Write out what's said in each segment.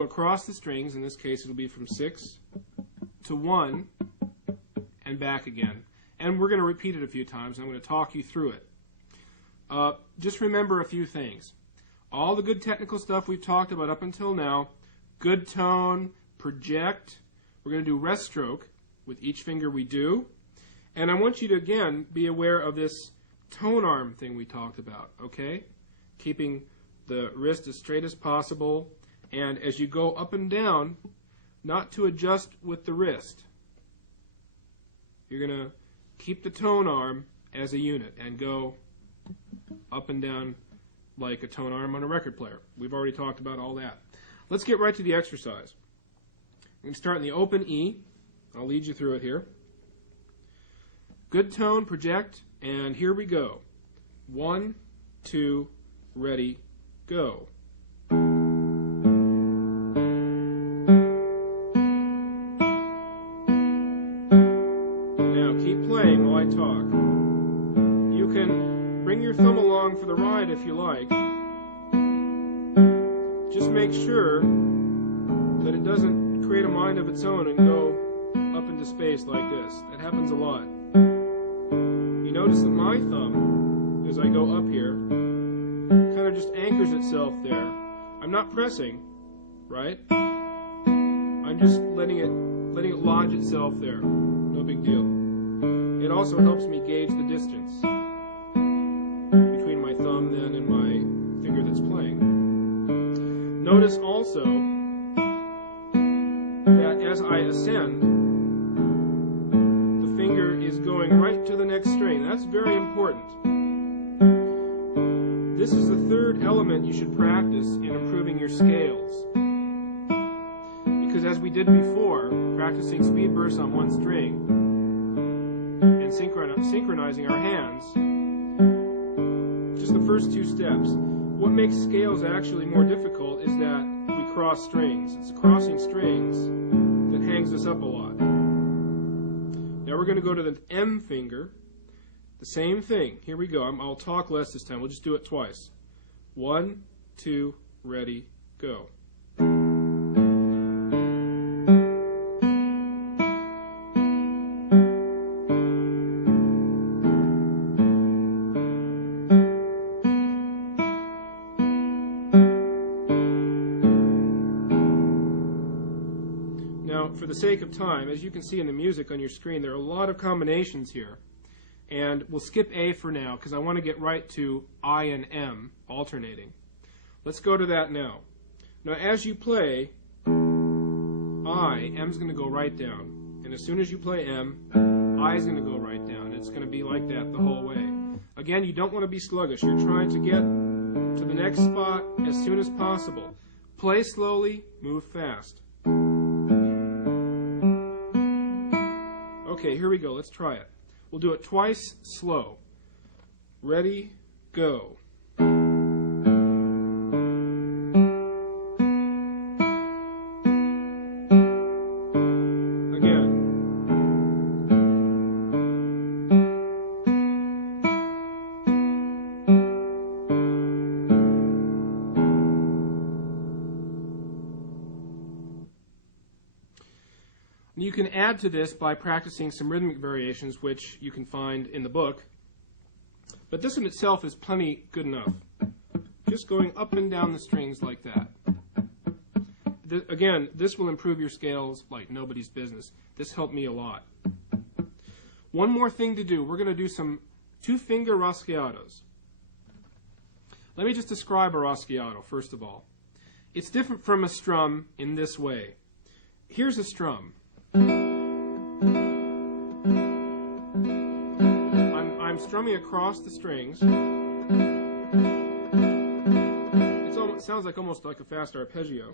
across the strings. In this case, it'll be from 6 to 1 and back again. And we're going to repeat it a few times. I'm going to talk you through it. Just remember a few things. All the good technical stuff we've talked about up until now, good tone, project. We're going to do rest stroke with each finger we do. And I want you to, again, be aware of this tone arm thing we talked about, okay? Keeping the wrist as straight as possible. And as you go up and down, not to adjust with the wrist. You're going to keep the tone arm as a unit and go up and down like a tone arm on a record player. We've already talked about all that. Let's get right to the exercise. I'm going to start in the open E. I'll lead you through it here. Good tone, project, and here we go. 1, 2, ready, go. Now keep playing while I talk. You can bring your thumb along for the ride if you like. Just make sure that it doesn't create a mind of its own and go up into space like this. That happens a lot. You notice that my thumb, as I go up here, kind of just anchors itself there. I'm not pressing, right? I'm just letting it lodge itself there. No big deal. It also helps me gauge the distance between my thumb then and my finger that's playing. Notice also that as I ascend, the finger is going right to the next string. That's very important. This is the third element you should practice in improving your scales. Because as we did before, practicing speed bursts on one string and synchronizing our hands, just the first two steps. What makes scales actually more difficult is that we cross strings. It's crossing strings that hangs us up a lot. Now we're going to go to the M finger. The same thing. Here we go. I'll talk less this time. We'll just do it twice. 1, 2, ready, go. Now, for the sake of time, as you can see in the music on your screen, there are a lot of combinations here. And we'll skip A for now because I want to get right to I and M alternating. Let's go to that now. Now as you play I, M's going to go right down. And as soon as you play M, I is going to go right down. It's going to be like that the whole way. Again, you don't want to be sluggish. You're trying to get to the next spot as soon as possible. Play slowly, move fast. Okay, here we go. Let's try it. We'll do it twice slow. Ready, go. Again. You can add to this by practicing some rhythmic variations, which you can find in the book. But this in itself is plenty good enough. Just going up and down the strings like that. Again, this will improve your scales like nobody's business. This helped me a lot. One more thing to do. We're going to do some two-finger rasgueados. Let me just describe a rasgueado, first of all. It's different from a strum in this way. Here's a strum. I'm strumming across the strings. It sounds like almost like a fast arpeggio.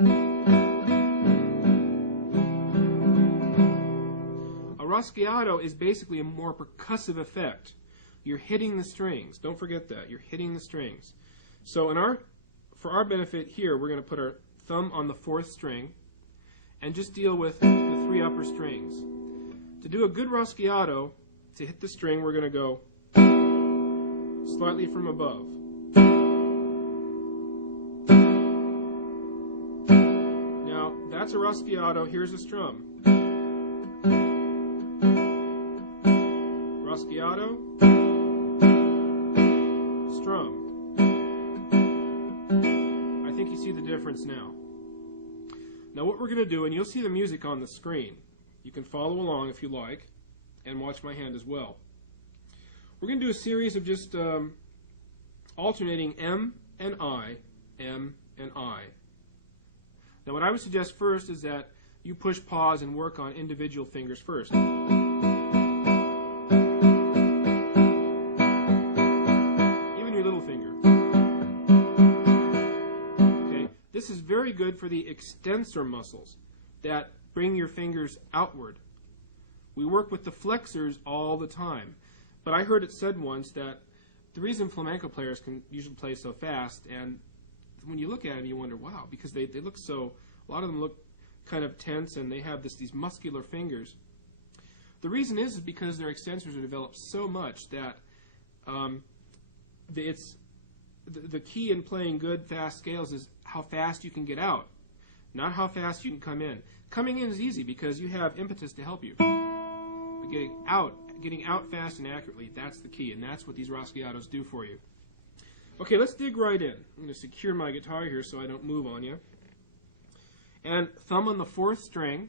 A rasgueado is basically a more percussive effect. You're hitting the strings. Don't forget that. You're hitting the strings. So for our benefit here, we're going to put our thumb on the 4th string and just deal with the 3 upper strings. To do a good rasgueado, to hit the string, we're going to go slightly from above. Now, That's a rasgueado. Here's a strum. Rasgueado, strum. I think you see the difference now. Now what we're going to do, and you'll see the music on the screen. You can follow along if you like, and watch my hand as well. We're going to do a series of just alternating M and I, M and I. Now what I would suggest first is that you push pause and work on individual fingers first. Even your little finger. Okay? This is very good for the extensor muscles that bring your fingers outward. We work with the flexors all the time. But I heard it said once that the reason flamenco players can usually play so fast, and when you look at them you wonder, wow, because they look so, a lot of them look kind of tense and they have these muscular fingers. The reason is because their extensors are developed so much that it's the key in playing good fast scales is how fast you can get out, not how fast you can come in. Coming in is easy because you have impetus to help you. But getting out fast and accurately, that's the key, and that's what these rasgueados do for you. Okay, let's dig right in. I'm going to secure my guitar here so I don't move on you. And thumb on the 4th string,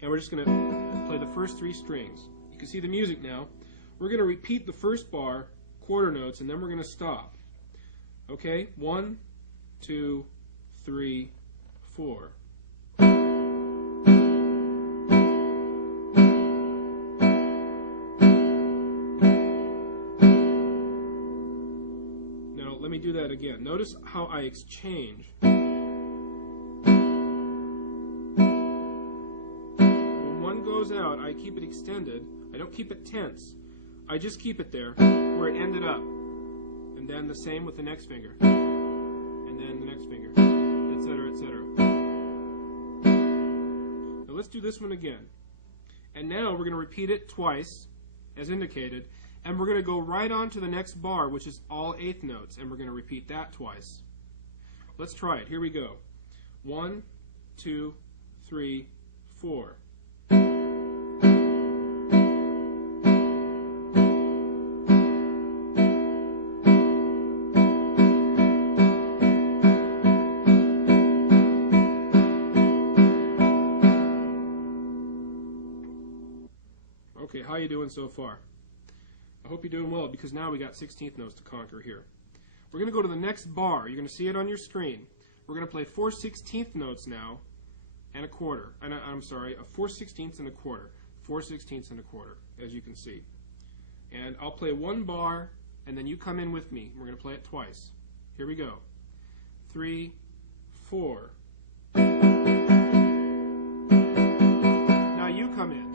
and we're just going to play the first 3 strings. You can see the music now. We're going to repeat the first bar, quarter notes, and then we're going to stop. Okay, 1, 2, 3, 4. Let me do that again. Notice how I exchange. When one goes out, I keep it extended. I don't keep it tense. I just keep it there where it ended up. And then the same with the next finger. And then the next finger, etc., etc. Now let's do this one again. And now we're going to repeat it twice, as indicated. And we're going to go right on to the next bar, which is all 8th notes, and we're going to repeat that twice. Let's try it. Here we go. 1, 2, 3, 4. Okay, how are you doing so far? I hope you're doing well, because now we got 16th notes to conquer here. We're going to go to the next bar. You're going to see it on your screen. We're going to play 4 16th notes now and a quarter. I'm sorry, a 4 16ths and a quarter. 4 16ths and a quarter, as you can see. And I'll play 1 bar, and then you come in with me. We're going to play it twice. Here we go. 3, 4. Now you come in.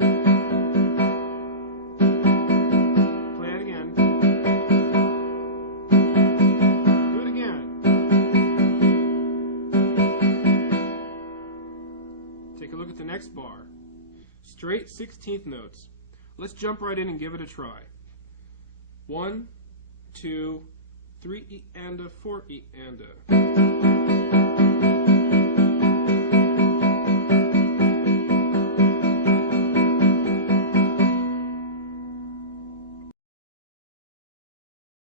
Next bar, straight 16th notes. Let's jump right in and give it a try. 1, 2, 3 and a 4 and a.